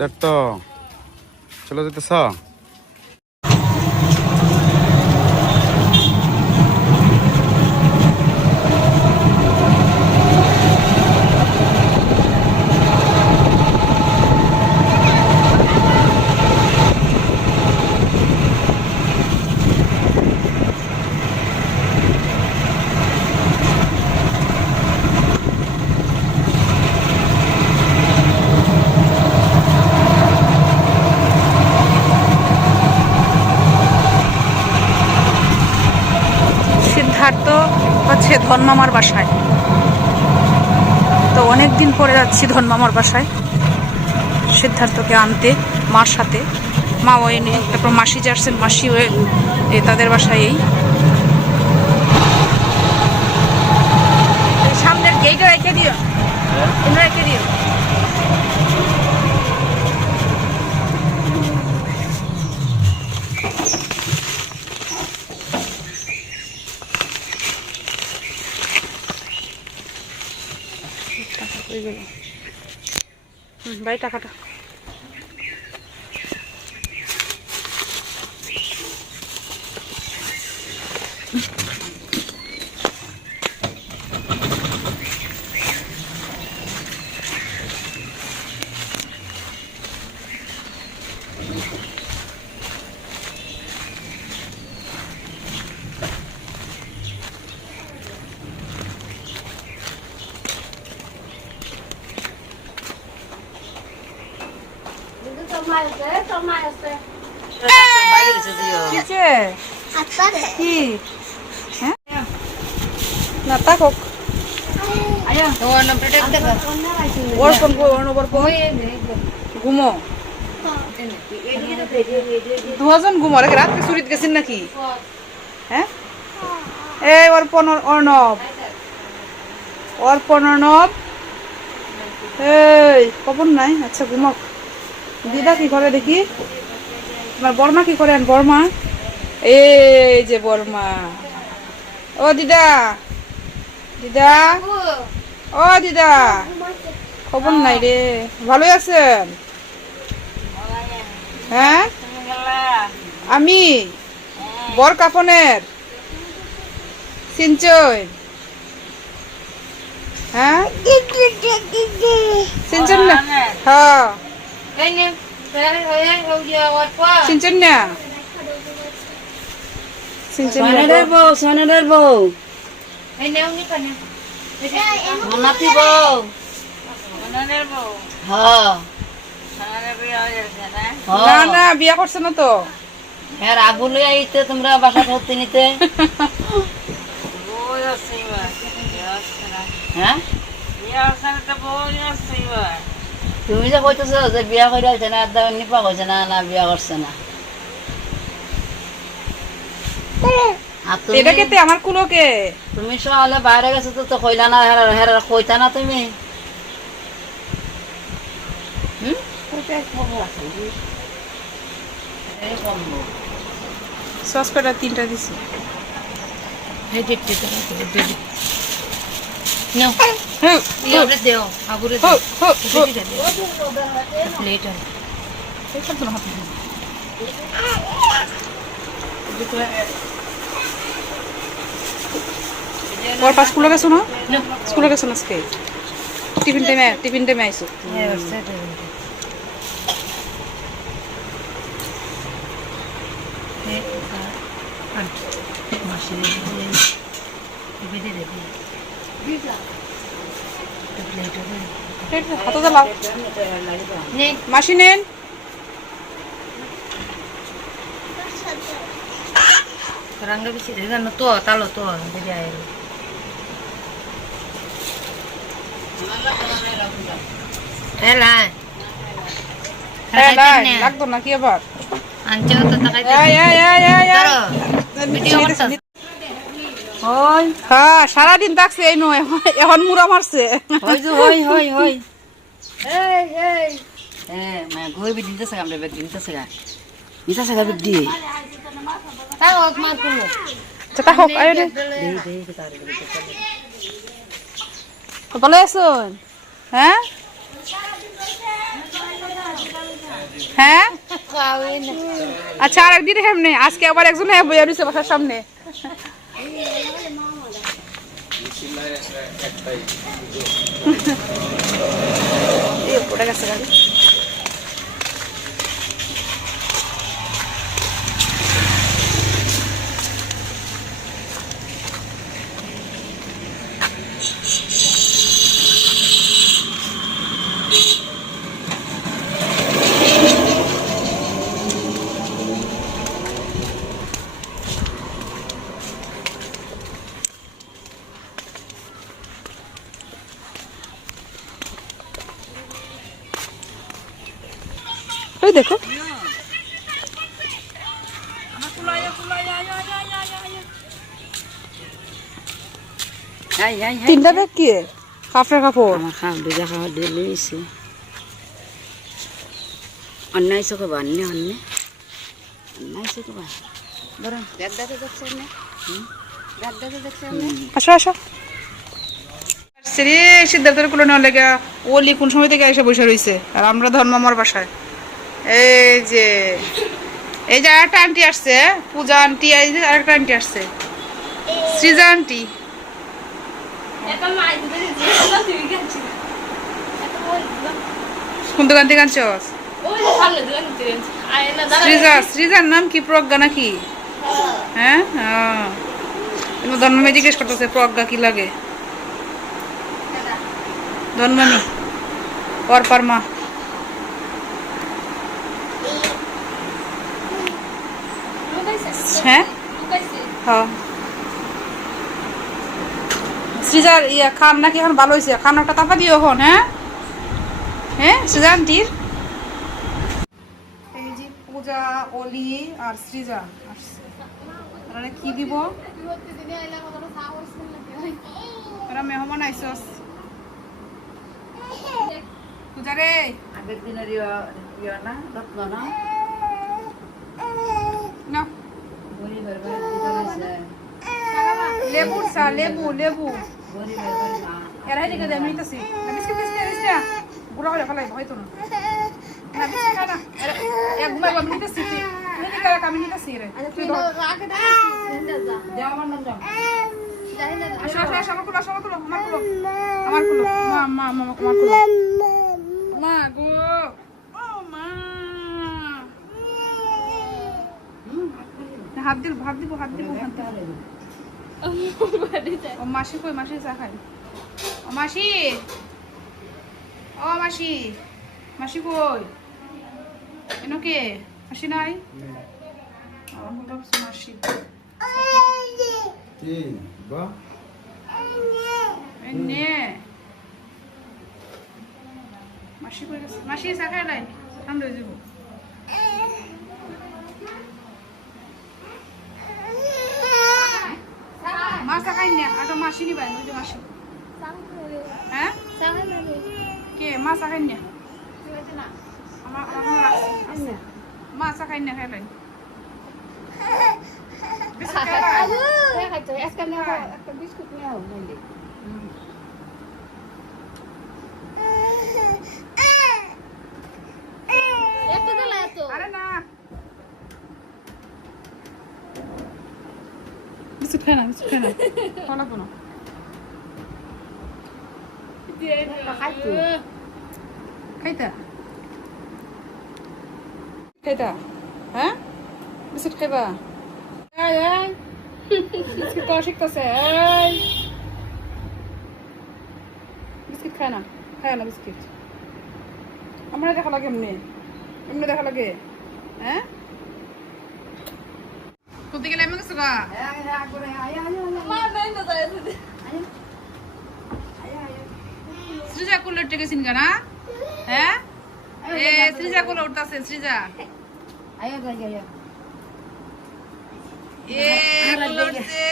দেখ তো চলে যেতেছ। সিদ্ধার্থ হচ্ছে ধনমামার বাসায়, তো অনেকদিন পরে যাচ্ছি ধনমামার বাসায় সিদ্ধার্থকে আনতে মার সাথে। মা ওই নেই, তারপর মাসি যাচ্ছেন, মাসি ওই তাদের বাসায়। এই সামনের গেটে রেখে দিও, তোমরা রেখে দিও। ভাই টাকাটা ঘুমো দুজন ঘুমো রে রাত্রে চুরিত গেছেন নাকি? হ্যাঁ এই অর্ণব এই খবর নাই। আচ্ছা ঘুমক। দিদা কি করে দেখি, তোমার বর্মা কি করেন? বর্মা এই যে বর্মা। ও দিদা, দিদা, ও দিদা, খবর নাই রে। ভালোই আছেন? হ্যাঁ আমি বর কাপনের সিনচই। হ্যাঁ সিনচন না? হ্যাঁ সিনচন না? সোনাদের বউ, সোনাদের বউ, মনাতি বউ, না না বিয়া করছে না তো। হ্যাঁ আবুলে আইতে তোমরা বাসা ধরতে নিতে। হ্যাঁ তুমি যে কইতেছ যে বিয়া করে আছে না, নিপা কইছে না না বিয়া করছে না। এটা কেতে আমার কুলোকে তুমি সকালে বাইরে গেছো তো কইলা না, হেরা কইতা না তুমি। সসপেটা 3টা দিছি। স্কুলে গেছো না? স্কুলে গেছো না আজকে? টিফিন টাইমে আইসো? মাসি নেন। Rangga bisa dengan tua talo tua jadi air. Elah. লাগতো না কি আবার? Anjo তো তাকাইতে। Taro. ভিডিও করছ? হই। হ্যাঁ সারা দিন থাকছে এই নয়, এখন মুড়া মারছে। হই। এই। মা ঘর বি দিনতে সাগা আমরা দিনতে সাগা। দিনতে সাগা দি। তাও মার করলো। চেতা হোক আয় রে। ভালো আছেন? হ্যাঁ হ্যাঁ আচ্ছা আর একদিন হেমনে আজকে আবার একজন হ্যাঁ বইয়া রয়েছে বাসার সামনে পড়ে গেছে গাড়ি ওই দেখো তিনটা ব্যাগ কি কাপড় কাপড় আমার খাওয়া দুজা খাওয়া দিয়ে লইছি অন্যায় চোখে বান্নে অন্যায় চোখে বান ধরুন গাদ্দাতে দেখছেন না গাদ্দাতে দেখছেন না আসো আসো সিদ্ধার্থের কুলো নেওয়ার লেগে ওলি কোন সময় থেকে এসে বসে রয়েছে আর আমরা ধর্মামার বাসায় এই যে আরেকটা আন্টি আসছে পূজা আন্টি আরেকটা আন্টি আসছে সৃজা আন্টি কোন দোকান থেকে আনছস সৃজার নাম কি প্রজ্ঞা নাকি হ্যাঁ ধর্মে জিজ্ঞেস করতেছে প্রজ্ঞা কি লাগে ধর্মানি ওর পারমা হ্যাঁ হ্যাঁ সৃজার ইয়া খান নাকি এখন ভালো হয়েছে খান একটা তাপা দিও এখন হ্যাঁ হ্যাঁ সৃজা আন্টির এই যে পূজা অলি আর সৃজা আসছে ওরা কি দিব ওরা মেহমান আইসস পূজা রে আগের দিনের না রত্ন না না বলি বারবার দিতে হয়েছে লেবুর চা লেবু বলি বারবার না এরাই দিকে দেয় নিতেছি বিস্কিট গুড়া হলে ফেলাই হয়তো না বিস্কিট খায় না এক ঘুমাই বাবু নিতেছি আমি নিতেছি রে আমার নাম যাও আসো আমার কুলো মা গো ও মা হাত দিব ও মাসি কই মাসি চা খাই ও মাসি মাসি কই এনো কে মাসি নাই মাসি মাসি কই গেছে মাসি চা খাই নাই ঠান্ডা হয়ে যাব মাছ খাই না আর মাসি নিবাই ওই যে মাসি হ্যাঁ কে মাছ খাই না মাছ খাই না খাই বিস্কুট নেও নাইলে আরে না বিস্কুট খাই না খাওয়া লাগবো না খাইতা হ্যাঁ বিস্কুট খাইবা বিস্কুট খাওয়া শিখতেছে বিস্কুট খায় না বিস্কুট আমার দেখা লাগে এমনি দেখা লাগে হ্যাঁ কোথায় গেলে এমন কিছু গা সৃজা কুলো উঠে গেছিন গানা হ্যাঁ এ সৃজা কুলো উঠতেছে সৃজা আয়া এ কুলো উঠছে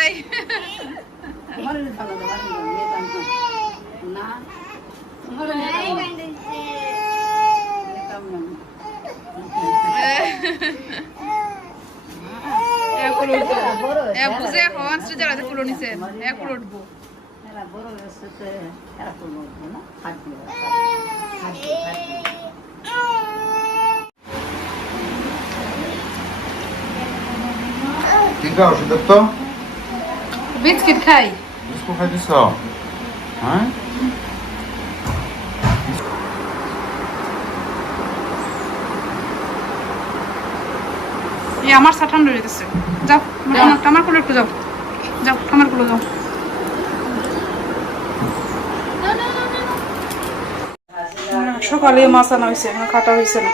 এই তোমার ভালো না তোমার বুঝে এখন সৃজার কুলো নিছে কুলো উঠবো বড় হচ্ছে এরা করবো না হাঁটবে হাঁটবে কি খাও সিদ্ধার্থ? বিস্কিট খাই। বিস্কুট খাই দিছ? হ্যাঁ? এই আমার সাঠান রয়ে গেছে। যাও আমার কোলে একটু যাও, যাও আমার কোলে যাও। সকালে মাছ আনা হয়েছে, এখন কাটা হয়েছে না।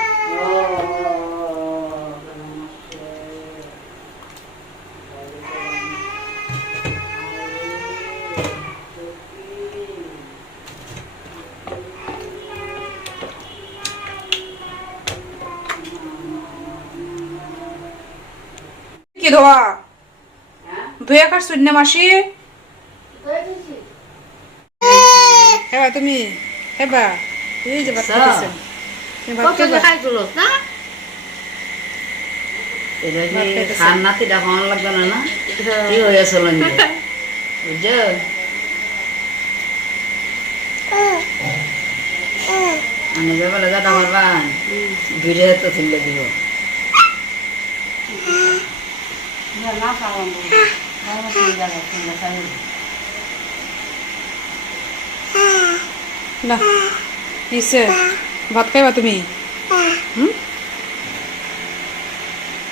কি ধোয়া ধুয়ে কার শূন্য মাসি? হ্যাঁ তুমি হেবা এই যে ভাত খাইতেছেন। খান নাতিটা খাওয়ানো লাগবে না না কি হয়েছে বুঝছো আমি বেলা যাতা পারবা ভিড়ে তো তুললে দিব না কিসে ভাত খাইবা তুমি?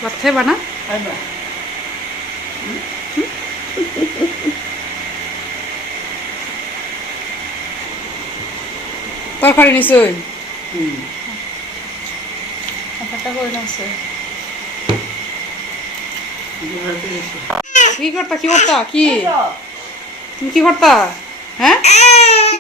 ভাত খাইবা না? তরকারি নিশ্চয় কি করতা কি তুমি কি করতা? হ্যাঁ